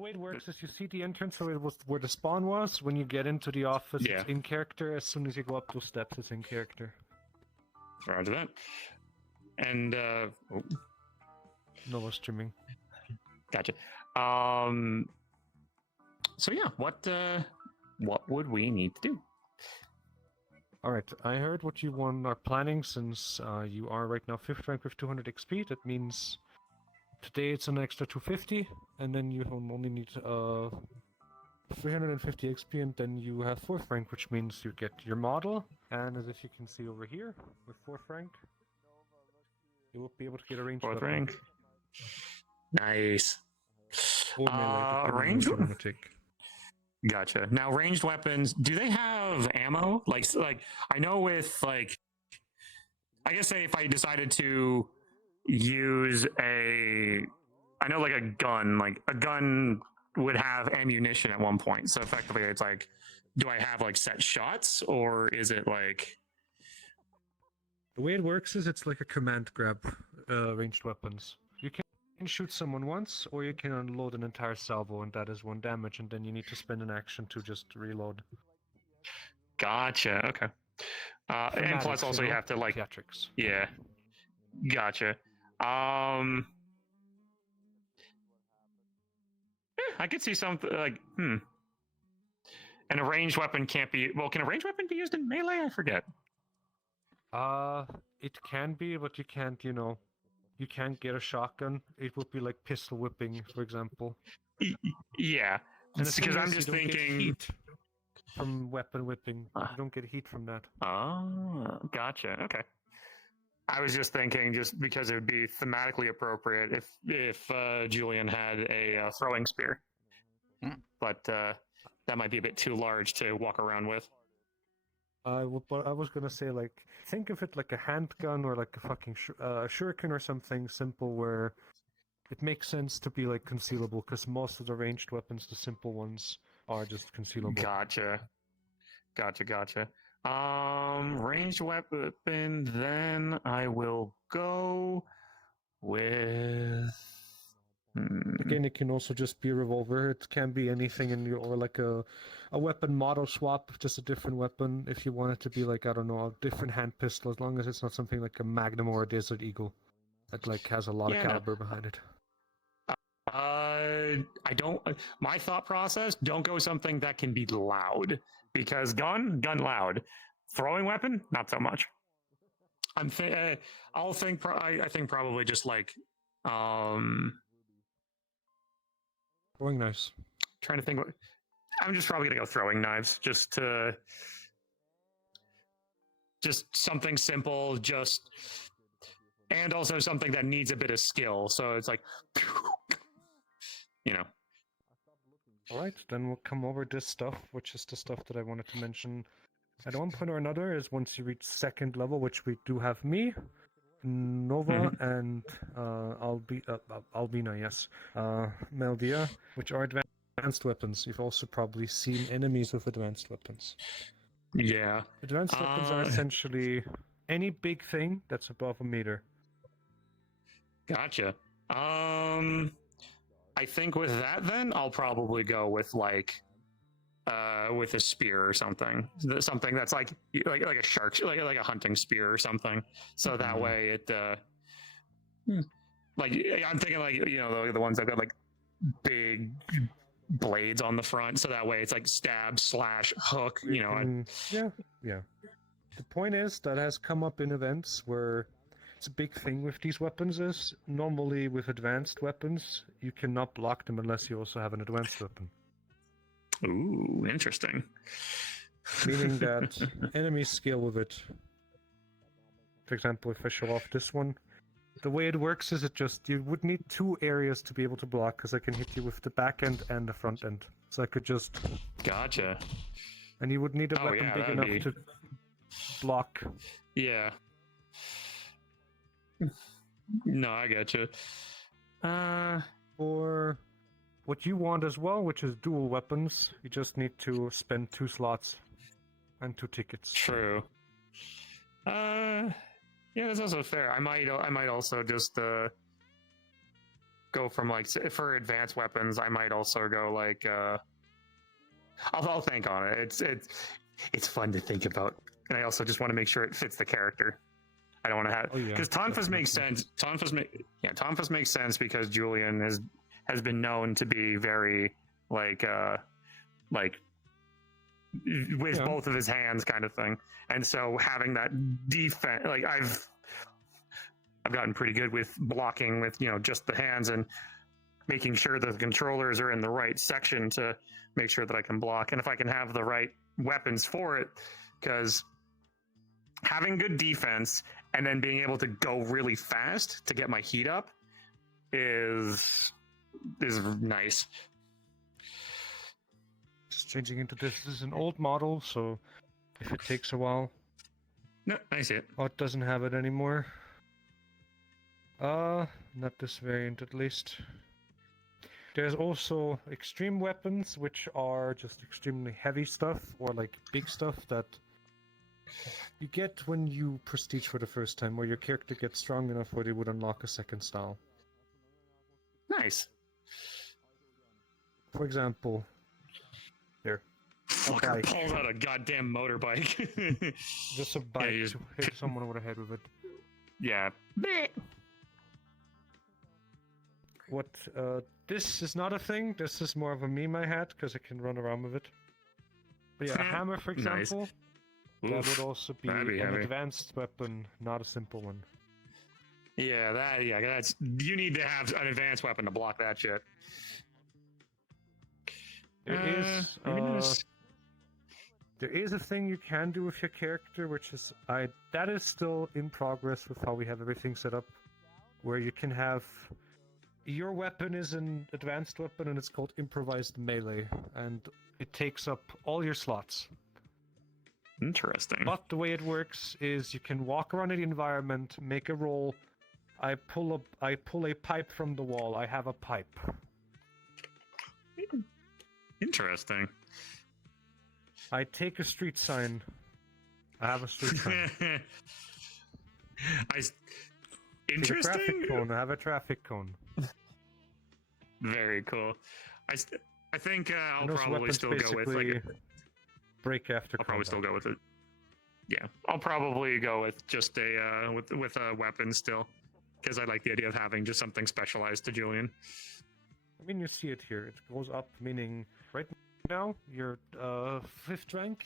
way it works is you see the entrance, so it was where the spawn was. When you get into the office, it's in character. As soon as you go up those steps, it's in character. Roger that. And No streaming. Gotcha. So yeah, what would we need to do? All right, I heard what you are planning. Since you are right now 5th rank with 200 XP, that means today it's an extra 250, and then you only need 350 XP, and then you have 4th rank, which means you get your model. And as if you can see over here, with 4th rank, you will be able to get a ranged 4th weapon. rank. Nice. Or melee, range. Take. Gotcha. Now, ranged weapons, do they have ammo? Like I know with I guess say if I decided to use a gun would have ammunition at one point. So effectively, it's like, do I have set shots, or is it like? The way it works is it's like a command grab, ranged weapons. You can shoot someone once, or you can unload an entire salvo, and that is 1 damage, and then you need to spend an action to just reload. Gotcha. Okay. And plus, also you have to theatrics. Yeah. Gotcha. I could see something And a ranged weapon can't be. Well, can a ranged weapon be used in melee? I forget. It can be, but you can't. You can't get a shotgun. It would be like pistol whipping, for example. Yeah, because I'm just thinking heat from weapon whipping. You don't get heat from that. Oh, gotcha. Okay. I was just thinking, just because it would be thematically appropriate if Julian had a throwing spear, but that might be a bit too large to walk around with. But I was gonna say, think of it like a handgun or like a fucking shuriken or something simple where it makes sense to be concealable, because most of the ranged weapons, the simple ones, are just concealable. Gotcha. Ranged weapon, then I will go with. Again, it can also just be a revolver. It can be anything or a weapon model swap, just a different weapon. If you want it to be I don't know, a different hand pistol, as long as it's not something like a Magnum or a Desert Eagle that has a lot of caliber behind it. I don't. My thought process: don't go something that can be loud, because gun loud. Throwing weapon, not so much. I think probably just Throwing knives. Trying to think. I'm just probably gonna go throwing knives, just something simple, and also something that needs a bit of skill. So it's All right, then we'll come over this stuff, which is the stuff that I wanted to mention. At one point or another, is once you reach 2nd level, which we do have me, Nova, and Albina, yes, Meldia, which are advanced weapons. You've also probably seen enemies with advanced weapons. Yeah. Advanced weapons are essentially any big thing that's above a meter. Gotcha. I think with that, then I'll probably go with with a spear or something that's like a shark, like a hunting spear or something. So that way it, I'm thinking the ones that got big blades on the front. So that way it's stab / hook. Yeah. The point is that has come up in events where. It's a big thing with these weapons is, normally with advanced weapons, you cannot block them unless you also have an advanced weapon. Ooh, interesting. Meaning that enemies scale with it. For example, if I show off this one, the way it works is you would need 2 areas to be able to block, because I can hit you with the back end and the front end. So I could just... Gotcha. And you would need a weapon big enough to block. Yeah. No, I gotcha. Or what you want as well, which is dual weapons, you just need to spend 2 slots and 2 tickets. True. Yeah, that's also fair. I might also just go from like for advanced weapons. I might also go like I'll think on it. It's fun to think about, and I also just want to make sure it fits the character. I don't want to have because Tonfas makes sense. Tonfas makes sense because Julian has been known to be very like with both of his hands kind of thing, and so having that defense, like I've gotten pretty good with blocking with just the hands and making sure that the controllers are in the right section to make sure that I can block, and if I can have the right weapons for it, because having good defense and then being able to go really fast to get my heat up is nice. Just changing into this. This is an old model, so if it takes a while. No, I see it. Oh, it doesn't have it anymore. Not this variant at least. There's also extreme weapons, which are just extremely heavy stuff, or like big stuff that you get when you prestige for the first time, or your character gets strong enough where they would unlock a second style. Nice. For example, here. Fucker pulls out a goddamn motorbike. Just a bike to hit someone over the head with it. Yeah. What, this is not a thing, this is more of a meme I had, because I can run around with it. But yeah, a hammer, for example, that would also be an advanced weapon, not a simple one. Yeah, that's... You need to have an advanced weapon to block that shit. There is a thing you can do with your character, which is... that is still in progress with how we have everything set up, where you can have... Your weapon is an advanced weapon and it's called improvised melee, and it takes up all your slots. Interesting. But the way it works is you can walk around in the environment, make a roll. I pull a pipe from the wall. I have a pipe. Interesting. I take a street sign. I have a street sign. Interesting. Take a traffic cone. I have a traffic cone. Very cool. I think I'll probably still go with like break after. I'll probably still go with it. Yeah, I'll probably go with just a with a weapon still, because I like the idea of having just something specialized to Julian. I mean, you see it here. It goes up, meaning right now you're 5th rank.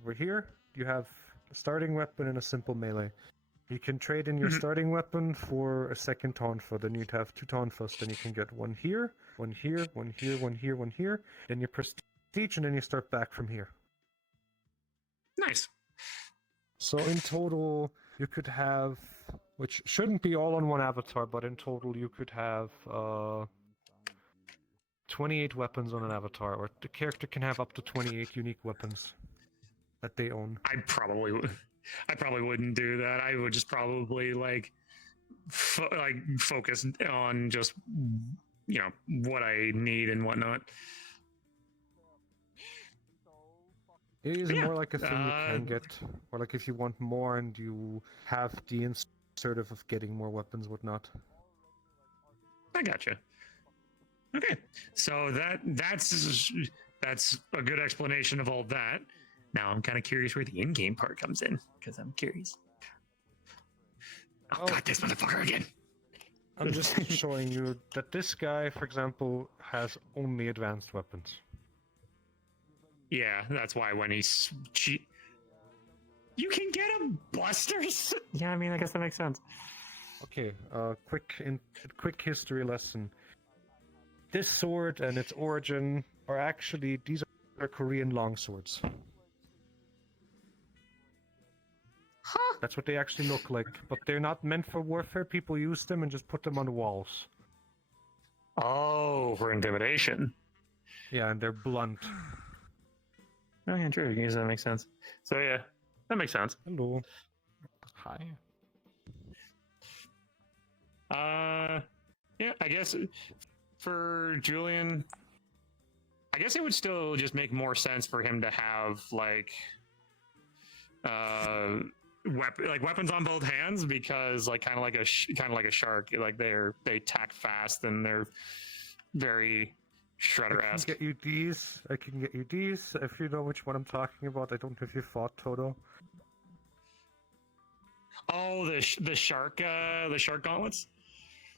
Over here, you have a starting weapon and a simple melee. You can trade in your starting weapon for a second tonfa. Then you'd have 2 tonfas. Then you can get one here, one here, one here, one here, one here. Then you prestige, and then you start back from here. Nice. So in total, you could have, which shouldn't be all on one avatar, but in total you could have 28 weapons on an avatar, or the character can have up to 28 unique weapons that they own. I probably wouldn't do that. I would just probably focus on just what I need and whatnot. It is more like a thing you can get, or like if you want more and you have the incentive of getting more weapons, whatnot. I gotcha. Okay, so that's a good explanation of all that. Now I'm kind of curious where the in-game part comes in, because I'm curious. Oh god, this motherfucker again! I'm just showing you that this guy, for example, has only advanced weapons. Yeah, that's why when he's you can get him blusters. Yeah, I mean, I guess that makes sense. Okay, quick history lesson. This sword and its origin are actually, these are Korean longswords. Huh? That's what they actually look like, but they're not meant for warfare. People use them and just put them on the walls. Oh, for intimidation. Yeah, and they're blunt. Oh yeah, true. I guess that makes sense. So yeah, that makes sense. Hello. Hi. Yeah, I guess for Julian, I guess it would still just make more sense for him to have like weapons on both hands, because like kind of like a shark, like they tack fast and they're very Shredder-esque. I can get you these. If you know which one I'm talking about. I don't know if you fought Toto. Oh, the shark gauntlets.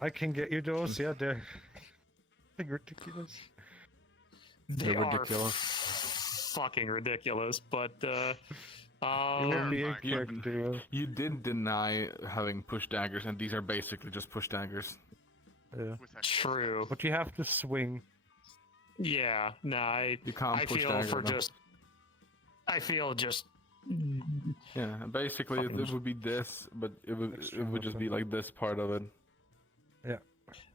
I can get you those. Yeah, they're ridiculous. They're ridiculous. Fucking ridiculous, but It will be a you- character. You did deny having push daggers, and these are basically just push daggers. Yeah. true. But you have to swing. Yeah, no, You can't I push feel dagger. for no. just. I feel just. Yeah, basically it would be this, but it would just be like this part of it.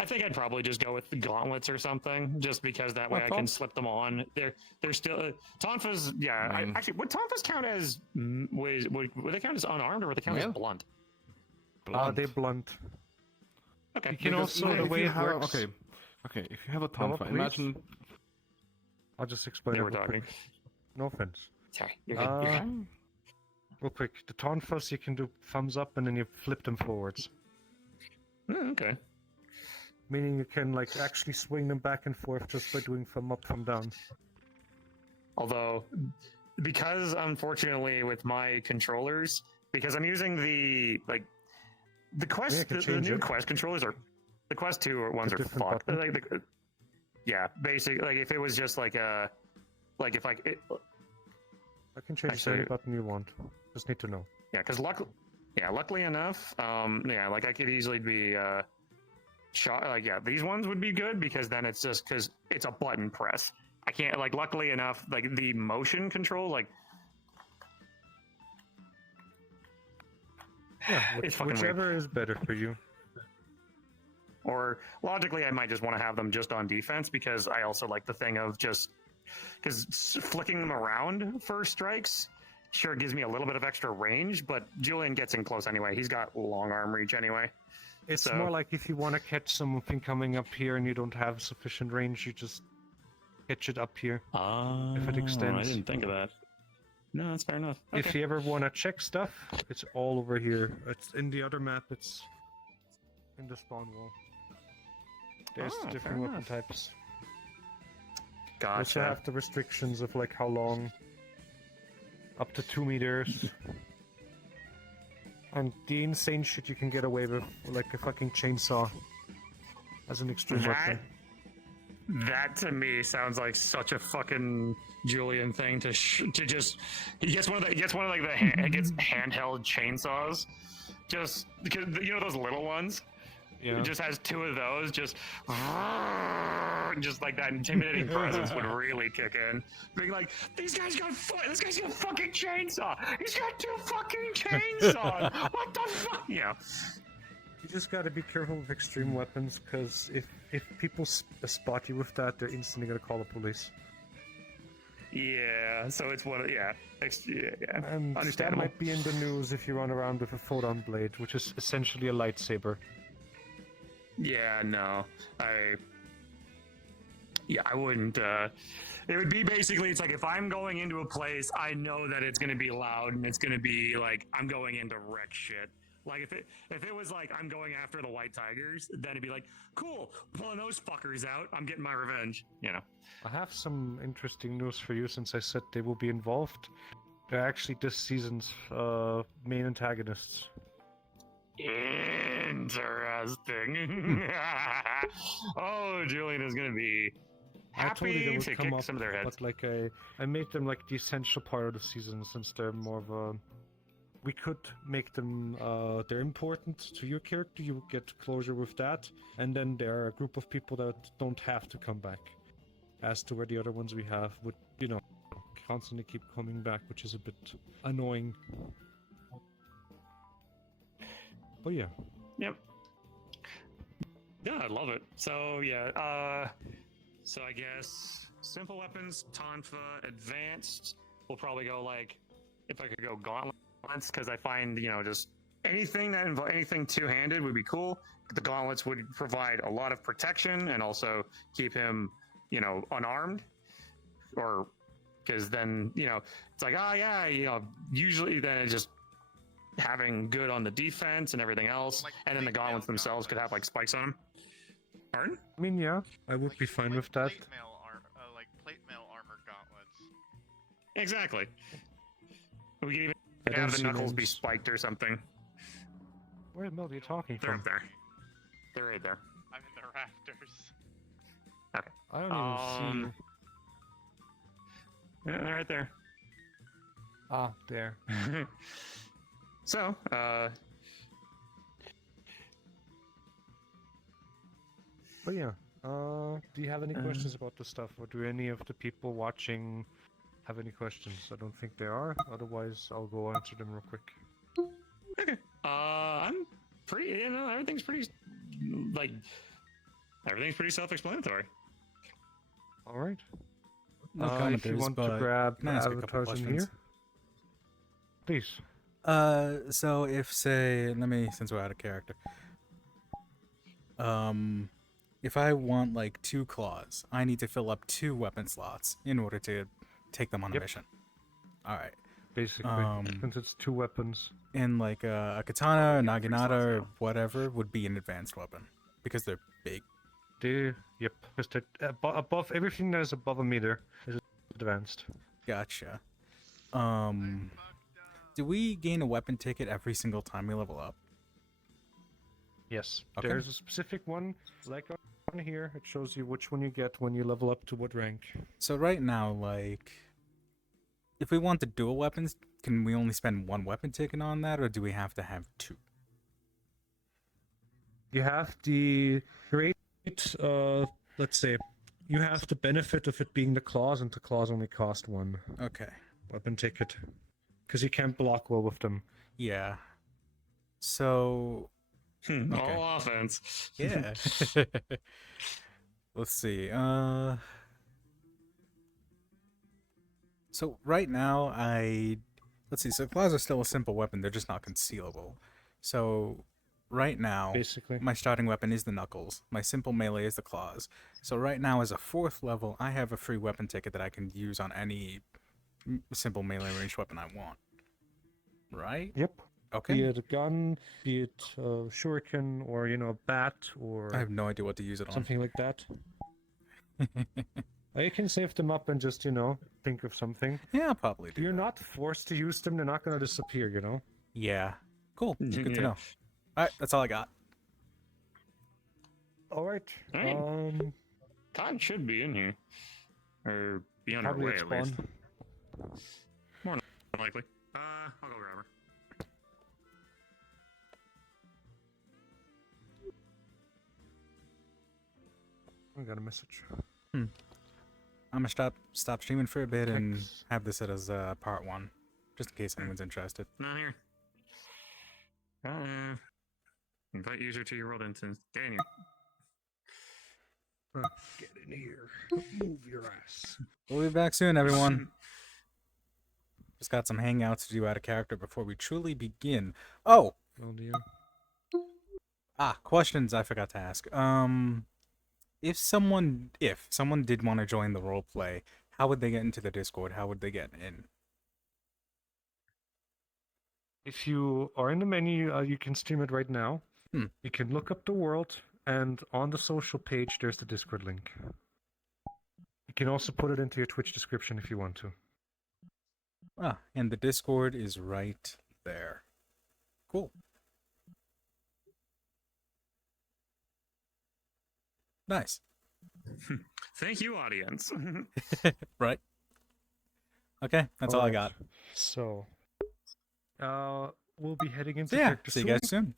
I think I'd probably just go with the gauntlets or something, just because that way I can slip them on. They're still Tonfas. Yeah, actually, would Tonfas count as would they count as unarmed, or would they count as blunt? They're blunt. Okay. You can Because, also the if way you it have, works. okay, if you have a Hold tonfa, on, imagine. I'll just explain They it were real quick. talking. No offense. Sorry, you're good. You're good. Real quick, the Tonfas you can do thumbs up and then you flip them forwards. Okay. Meaning you can like actually swing them back and forth just by doing thumb up, thumb down. Although, because unfortunately with my controllers, because I'm using the Quest, the new Quest controllers are the Quest 2 ones are different fucked. button. Yeah, basically, like if it was just like a, like if I can change Actually- any button you want. Just need to know. yeah, because luckily enough, like I could easily be shot. Like these ones would be good because then it's just because it's a button press. I can't luckily enough, like the motion control, like Yeah, It's fucking weird. whichever is better for you. or logically I might just want to have them just on defense because I also like the thing of just because flicking them around for strikes sure gives me a little bit of extra range, but Julian gets in close anyway. He's got long arm reach anyway. It's So- more like if you want to catch something coming up here and you don't have sufficient range, you just catch it up here. If it extends. I didn't think of that. No, that's fair enough. If Okay. you ever want to check stuff, it's all over here. It's in the other map. It's in the spawn wall. There's Oh, different fair weapon enough. types. You also Gotcha. have the restrictions of like how long. Up to 2 meters. And the insane shit you can get away with, like a fucking chainsaw, as an extreme weapon. That to me sounds like such a fucking Julian thing to just. He gets one of the handheld chainsaws, just because those little ones. Yeah. It just has 2 of those, just like that intimidating presence would really kick in. Being like, this guy's got a fucking chainsaw. He's got 2 fucking chainsaws. What the fuck? Yeah. You just gotta be careful with extreme weapons, because if people spot you with that, they're instantly gonna call the police. Yeah. So it's one of yeah. And that Understandable. might be in the news if you run around with a photon blade, which is essentially a lightsaber. Yeah, no. I wouldn't it would be basically it's like if I'm going into a place, I know that it's gonna be loud and it's gonna be like I'm going into wreck shit. Like if it was like I'm going after the white tigers, then it'd be like, cool, pulling those fuckers out, I'm getting my revenge. I have some interesting news for you since I said they will be involved. They're actually this season's main antagonists. Interesting. Oh, Julian is gonna be I told you they happy would to come kick up, some of their heads. but like I made them like the essential part of the season since they're more of a. We could make them they're important to your character. You get closure with that, and then there are a group of people that don't have to come back. As to where the other ones we have would constantly keep coming back, which is a bit annoying. But yeah. Yep. Yeah, I love it. So yeah, so I guess simple weapons, Tonfa, advanced. We'll probably go like if I could go gauntlets because I find just anything that anything two-handed would be cool. The gauntlets would provide a lot of protection and also keep him unarmed, or because then it's like usually then it just having good on the defense and everything else, Like and then the plate mail gauntlets themselves could have like spikes on them. Pardon? I mean, yeah, I would be fine with that. Like plate mail armor gauntlets. Exactly. We could even I don't have the see knuckles be names. spiked or something. Where the hell are you talking They're from? up there. They're right there. I'm in the rafters. I don't even see. Yeah, they're right there. Ah, there. So, But yeah, do you have any questions about the stuff, or do any of the people watching have any questions? I don't think there are. Otherwise, I'll go answer them real quick. okay. I'm pretty. You know, everything's pretty self-explanatory. All right. No If you commenters, want to but grab can I ask a couple avatars in questions? here, please. So if say, since we're out of character, if I want like 2 claws, I need to fill up 2 weapon slots in order to take them on a Yep. mission. All right. Basically, since it's 2 weapons. And like a katana, a naginata, or whatever would be an advanced weapon because they're big. Yep, just above everything that is above a meter is advanced. Gotcha. Do we gain a weapon ticket every single time we level up? Yes, Okay. there's a specific one, like on here. It shows you which one you get when you level up to what rank. So right now, like, if we want the dual weapons, can we only spend 1 weapon ticket on that, or do we have to have 2? You have the great, let's say, you have the benefit of it being the claws, and the claws only cost 1 Okay. weapon ticket. Because you can't block well with them. Yeah. So, Okay. All offense. yeah. Let's see. So right now, let's see. So claws are still a simple weapon. They're just not concealable. So right now, Basically. my starting weapon is the knuckles. My simple melee is the claws. So right now, as a 4th level, I have a free weapon ticket that I can use on any simple melee ranged weapon I want. Right? Yep. Okay. Be it a gun, be it a shuriken, or, a bat, or I have no idea what to use it on. something like that. You can save them up and just, think of something. Yeah, I'll probably do You're that. not forced to use them, they're not going to disappear, Yeah. Cool. Good to Yeah. know. Alright, that's all I got. Alright. Alright. Todd should be in here. Or be on her Probably way, at at least. spawn. More than likely. I'll go grab her. I got a message. I'm gonna stop streaming for a bit and Thanks. have this as part 1, just in case anyone's interested. Not here. Invite user to your world instance. Get in here. Get in here. Move your ass. We'll be back soon, everyone. Just got some hangouts to do out of character before we truly begin. Oh, Oh dear. questions I forgot to ask. If someone did want to join the roleplay, how would they get into the Discord? How would they get in? If you are in the menu, you can stream it right now. You can look up the world, and on the social page, there's the Discord link. You can also put it into your Twitch description if you want to. And the Discord is right there. Cool. Nice. Thank you, audience. Right. Okay, that's all I got. So, we'll be heading into So yeah, character see you soon. guys soon.